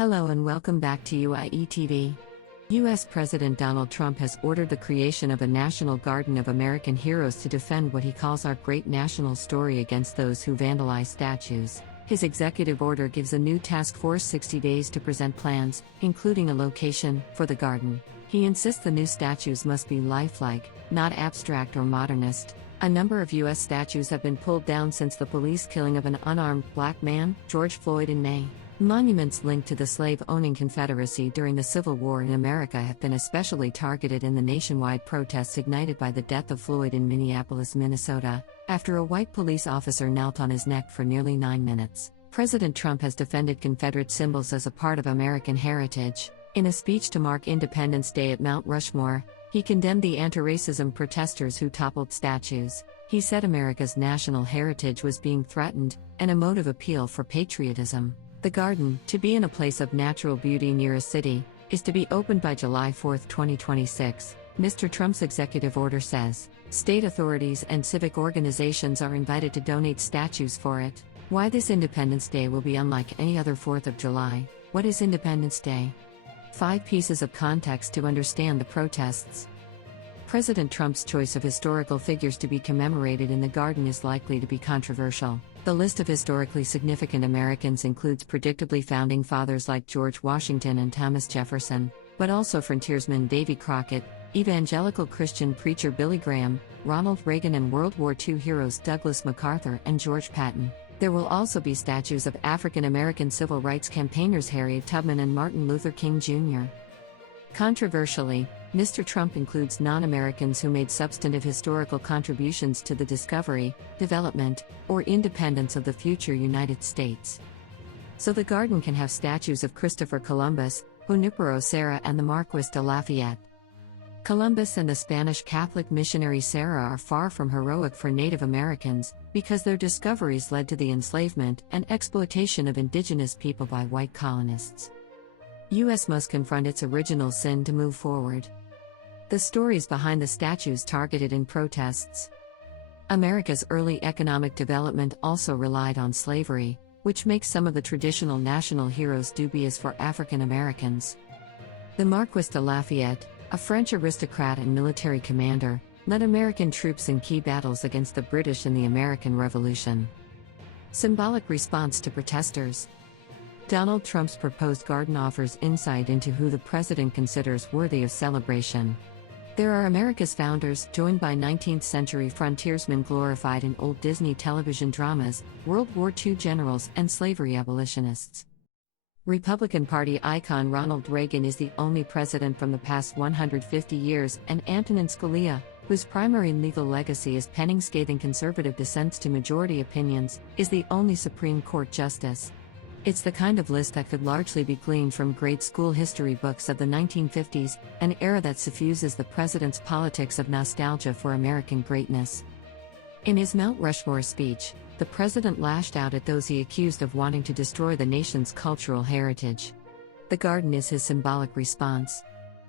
Hello and welcome back to UIE-TV. U.S. President Donald Trump has ordered the creation of a national garden of American heroes to defend what he calls our great national story against those who vandalize statues. His executive order gives a new task force 60 days to present plans, including a location, for the garden. He insists the new statues must be lifelike, not abstract or modernist. A number of U.S. statues have been pulled down since the police killing of an unarmed black man, George Floyd, in May. Monuments linked to the slave-owning Confederacy during the Civil War in America have been especially targeted in the nationwide protests ignited by the death of Floyd in Minneapolis, Minnesota, after a white police officer knelt on his neck for nearly 9 minutes. President Trump has defended Confederate symbols as a part of American heritage. In a speech to mark Independence Day at Mount Rushmore, he condemned the anti-racism protesters who toppled statues. He said America's national heritage was being threatened, an emotive appeal for patriotism. The garden, to be in a place of natural beauty near a city, is to be opened by July 4, 2026, Mr. Trump's executive order says. State authorities and civic organizations are invited to donate statues for it. Why this Independence Day will be unlike any other 4th of July? What is Independence Day? 5 pieces of context to understand the protests. President Trump's choice of historical figures to be commemorated in the garden is likely to be controversial. The list of historically significant Americans includes predictably founding fathers like George Washington and Thomas Jefferson, but also frontiersman Davy Crockett, evangelical Christian preacher Billy Graham, Ronald Reagan, and World War II heroes Douglas MacArthur and George Patton. There will also be statues of African American civil rights campaigners Harriet Tubman and Martin Luther King Jr. Controversially, Mr. Trump includes non-Americans who made substantive historical contributions to the discovery, development, or independence of the future United States. So the garden can have statues of Christopher Columbus, Junipero Serra, and the Marquis de Lafayette. Columbus and the Spanish Catholic missionary Serra are far from heroic for Native Americans, because their discoveries led to the enslavement and exploitation of indigenous people by white colonists. U.S. must confront its original sin to move forward. The stories behind the statues targeted in protests. America's early economic development also relied on slavery, which makes some of the traditional national heroes dubious for African Americans. The Marquis de Lafayette, a French aristocrat and military commander, led American troops in key battles against the British in the American Revolution. Symbolic response to protesters. Donald Trump's proposed garden offers insight into who the president considers worthy of celebration. There are America's founders, joined by 19th-century frontiersmen glorified in old Disney television dramas, World War II generals, and slavery abolitionists. Republican Party icon Ronald Reagan is the only president from the past 150 years, and Antonin Scalia, whose primary legal legacy is penning scathing conservative dissents to majority opinions, is the only Supreme Court justice. It's the kind of list that could largely be gleaned from grade school history books of the 1950s, an era that suffuses the president's politics of nostalgia for American greatness. In his Mount Rushmore speech, the president lashed out at those he accused of wanting to destroy the nation's cultural heritage. The garden is his symbolic response.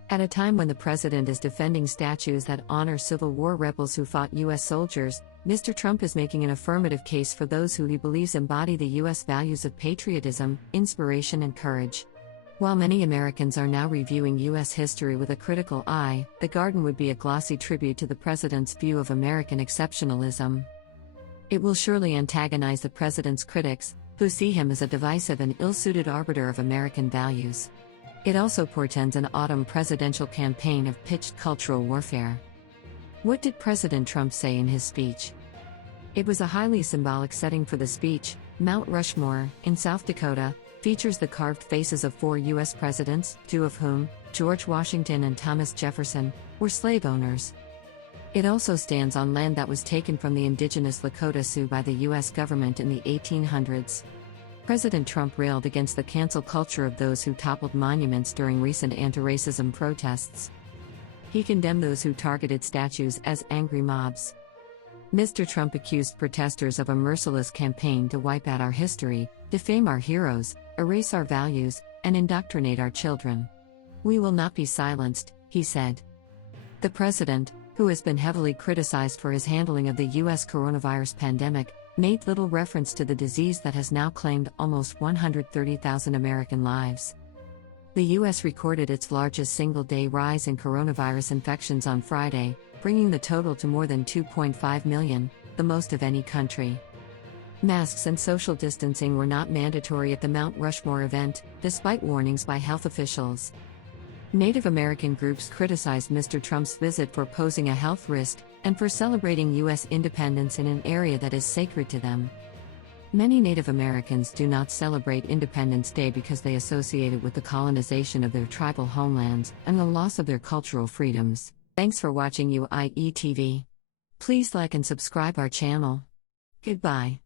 At a time when the president is defending statues that honor Civil War rebels who fought U.S. soldiers, Mr. Trump is making an affirmative case for those who he believes embody the U.S. values of patriotism, inspiration, and courage. While many Americans are now reviewing U.S. history with a critical eye, the garden would be a glossy tribute to the president's view of American exceptionalism. It will surely antagonize the president's critics, who see him as a divisive and ill-suited arbiter of American values. It also portends an autumn presidential campaign of pitched cultural warfare. What did President Trump say in his speech? It was a highly symbolic setting for the speech. Mount Rushmore, in South Dakota, features the carved faces of 4 U.S. presidents, 2 of whom, George Washington and Thomas Jefferson, were slave owners. It also stands on land that was taken from the indigenous Lakota Sioux by the U.S. government in the 1800s. President Trump railed against the cancel culture of those who toppled monuments during recent anti-racism protests. He condemned those who targeted statues as angry mobs. Mr. Trump accused protesters of a merciless campaign to wipe out our history, defame our heroes, erase our values, and indoctrinate our children. We will not be silenced, he said. The president, who has been heavily criticized for his handling of the U.S. coronavirus pandemic, made little reference to the disease that has now claimed almost 130,000 American lives. The U.S. recorded its largest single-day rise in coronavirus infections on Friday, bringing the total to more than 2.5 million, the most of any country. Masks and social distancing were not mandatory at the Mount Rushmore event, despite warnings by health officials. Native American groups criticized Mr. Trump's visit for posing a health risk and for celebrating U.S. independence in an area that is sacred to them. Many Native Americans do not celebrate Independence Day because they associate it with the colonization of their tribal homelands and the loss of their cultural freedoms. Thanks for watching UIE TV. Please like and subscribe our channel. Goodbye.